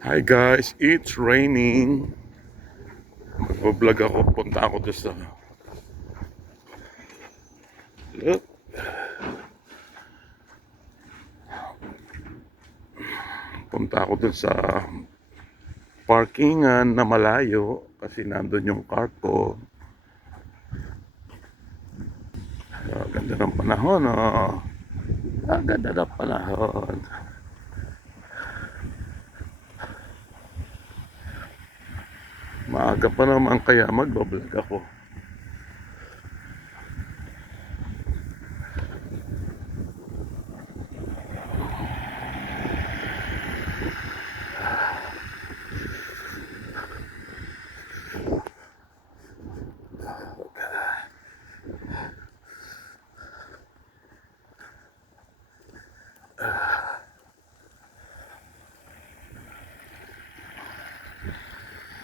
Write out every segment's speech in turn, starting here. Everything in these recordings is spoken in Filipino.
Hi guys, it's raining. Mag-vlog ako, punta ako doon sa look, punta ako doon sa parkingan na malayo kasi nandun yung car ko. Ganda ng panahon, oh. Ganda ng panahon. Maaga pa naman kaya mag-vlog ako.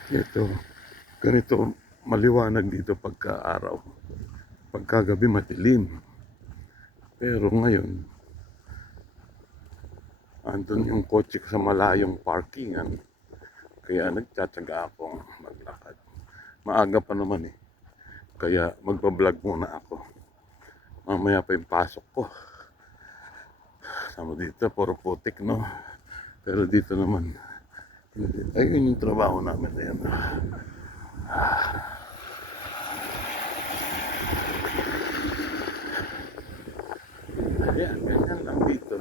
Ito, ganito maliwanag dito pagka araw. Pagka gabi madilim. Pero ngayon, andun yung kotse ko sa malayong parkingan. Kaya nagtsatsaga akong maglakad. Maaga pa naman eh. Kaya magbablog muna ako. Mamaya pa yung pasok ko. Sama dito, puro putik, no? Pero dito naman, ayun yung trabaho namin. Ayan. Ayan, ganyan lang dito.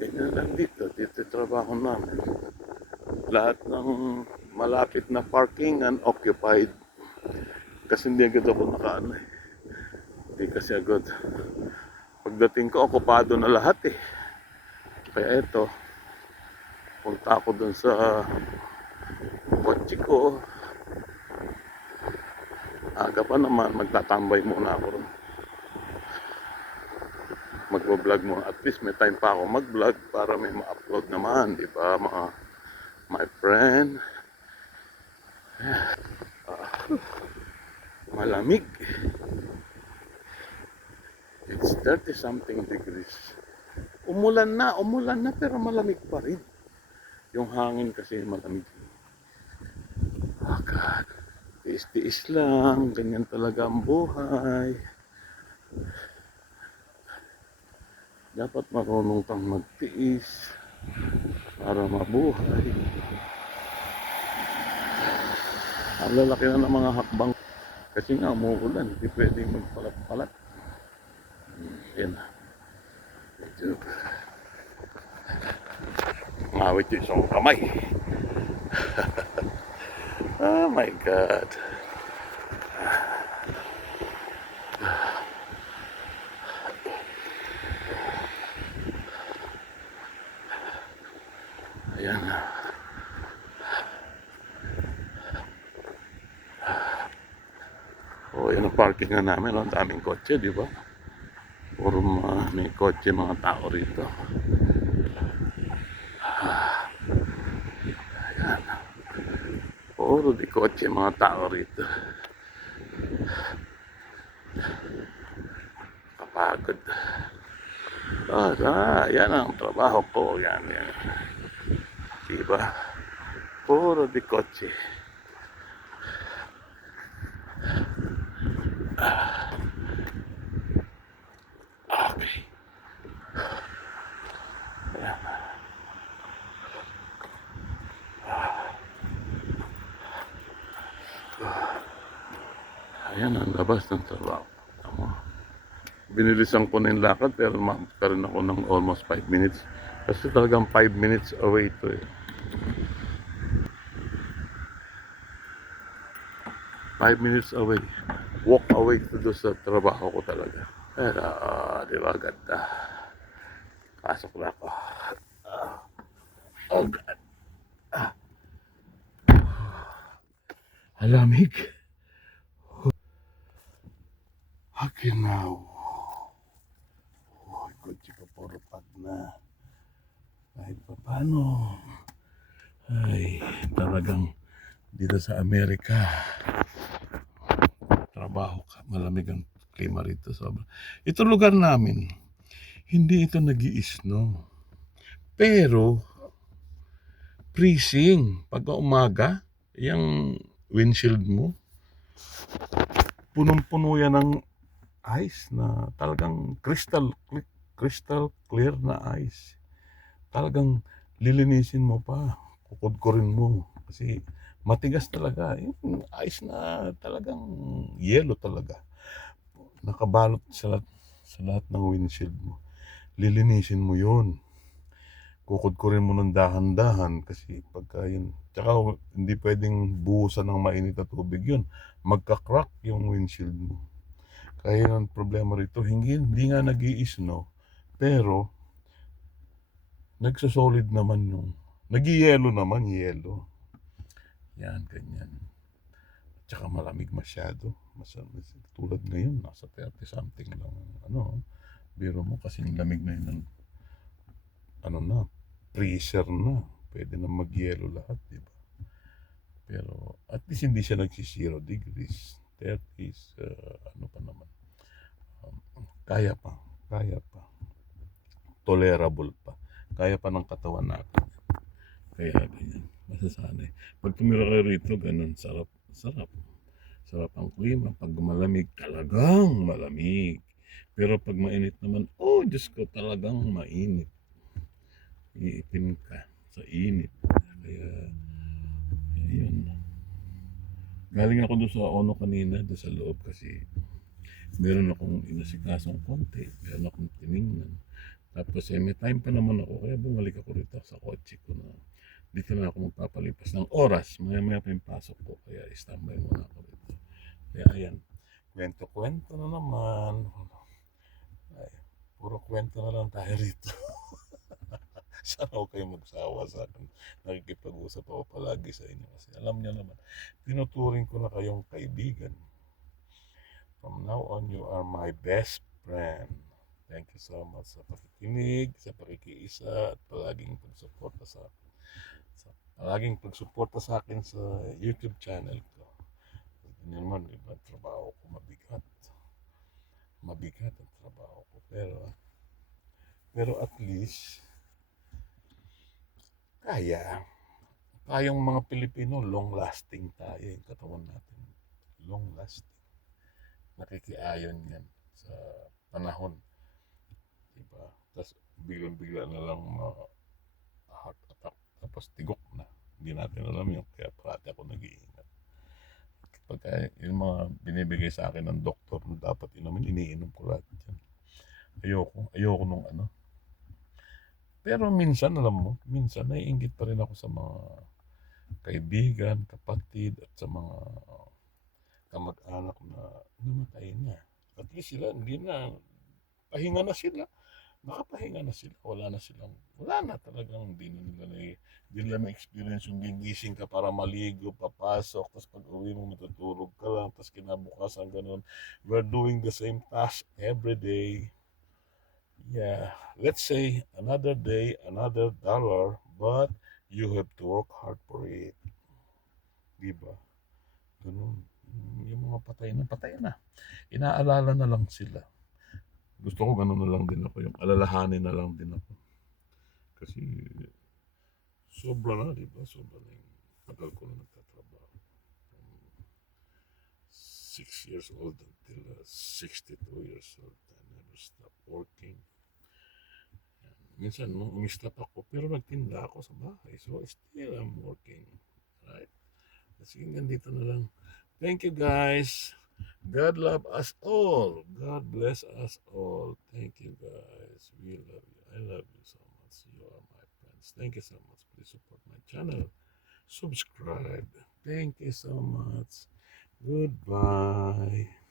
Ganyan lang dito. Dito yung trabaho namin. Lahat ng malapit na parkingan occupied. Kasi hindi agad ako nakaano eh. Hindi kasi agad. Pagdating ko, okupado na lahat eh. Kaya ito, punta ako dun sa kotse ko. Aga pa naman, magtatambay muna ako ron. Magbablog mo. At least may time pa ako mag-vlog para may ma-upload naman. Di ba, mga my friend? Malamig. It's 30 something degrees. Umulan na pero malamig pa rin. Yung hangin kasi malamig. Oh God. Tiis-tiis lang. Ganyan talaga ang buhay. Dapat marunong kang magtiis para mabuhay. Ang lalaki na ng mga hakbang. Kasi nga umuulan. Hindi pwedeng magpalat-palat. Yan. Medyo ngawit yung isang kamay. Oh my God. Ayan. Oh, yan ang parking na namin. Ang daming kotse, di ba? Puro may kotse mga tao rito. Ayan. Puro di kotse mga tao rito. Kapagod. Yan ang trabaho ko. Yan. Diba? Puro di kotse. Okay. Ayan. Ayan ang labas ng trabaho. Binilisan ko na yung lakad pero magkaroon ako ng almost 5 minutes. Kasi talagang 5 minutes away ito eh. 5 minutes away. Walk away to do sa trabaho ko talaga. Pero, di ba ganda? Pasok na ako. Oh God. Alamig. Hakinaw. Oh, kutsi ko puro pag na. Kahit pa paano. Ay, talagang dito sa Amerika. Trabaho ka. Malamig ang klima rito. Sobra. Ito lugar namin. Hindi ito nag-i-snow. Pero, freezing. Pagka umaga, yung windshield mo, punong-puno yan ng ice na talagang crystal clear na ice. Talagang lilinisin mo pa, kukudkurin mo kasi matigas talaga. Yung ice na talagang yelo talaga. Nakabalot sa lahat ng windshield mo. Lilinisin mo yun. Kukudkurin mo ng dahan-dahan kasi pagka yun. Tsaka hindi pwedeng buhusan ng mainit na tubig yun. Magka-crack yung windshield mo. Kaya yun ang problema rito. Hindi nga nag-i-snow. Pero nagsasolid naman yung nag-yelo naman, yelo. Yan, ganyan. Tsaka malamig masyado. Tulad ngayon, nasa 30 something lang. Biro mo kasing lamig na yun ng na, freezer na. Pwede na magyelo lahat, di ba? Pero at least hindi siya nagsi 0 degrees. 30s, ano pa naman. Kaya pa. Tolerable pa. Kaya pa ng katawan natin. Kaya ganyan. Masasanay. Pag tumira kayo rito, ganun. Sarap. Sarap ang klima. Pag malamig, talagang malamig. Pero pag mainit naman, oh Diyos ko, talagang mainit. Iitim ka sa init. Kaya, yun. Galing ako doon sa Ono kanina, doon sa loob kasi meron akong inasikasong konti. Meron akong tinignan. Tapos may time pa naman ako, kaya bumalik ako rito sa kotse ko na dito na ako magpapalipas ng oras. Maya pa yung pasok ko, kaya standby muna ako rito. Kaya ayan, kwento-kwento na naman. Ay, puro kwento na lang tayo rito. Sana ako kayo magsawa sa akin. Nakikipag-usap ako palagi sa inyo kasi alam niyo naman, tinuturing ko na kayong kaibigan. From now on, you are my best friend. Thank you so much sa pakikinig, sa pakikiisa at palaging pagsuporta sa akin sa YouTube channel ko. Hindi naman, diba, trabaho ko mabigat. Mabigat ang trabaho ko. Pero at least, tayong mga Pilipino, long-lasting tayo yung katawan natin. Long-lasting. Nakikiayon yan sa panahon. Diba? Tapos biglang-bigla na lang heart attack. Tapos tigok na. Hindi natin alam yun. Kaya parati ako nag-iingat. Kapag yung mga binibigay sa akin ng doktor na dapat inumin, iniinom ko lahat yan. Ayoko nung ano. Pero minsan, alam mo, minsan naiinggit pa rin ako sa mga kaibigan, kapatid, at sa mga kamag-anak na namatay na. At least sila, pahinga na sila. Nakapahinga na sila. Wala na talagang, hindi nila na-experience yung gigising ka para maligo, papasok, tapos pag uwi mo matutulog ka lang, tapos kinabukasan ganun. We're doing the same task every day. Yeah, let's say another day, another dollar, but you have to work hard for it. Diba? Ganun. Yung mga patay na. Inaalala na lang sila. Gusto ko ganun na lang din ako. Yung alalahanin na lang din ako. Kasi sobra na, diba? Sobra na yung tagal ko na nagtatrabaho. From 6 years old until 62 years old. I never stopped working. Minsan, umistap ako, pero nagtinda ako sa bahay. So, still I'm working. Right? Sige, ganito na lang. Thank you, guys. God love us all. God bless us all. Thank you, guys. We love you. I love you so much. You are my friends. Thank you so much. Please support my channel. Subscribe. Thank you so much. Goodbye.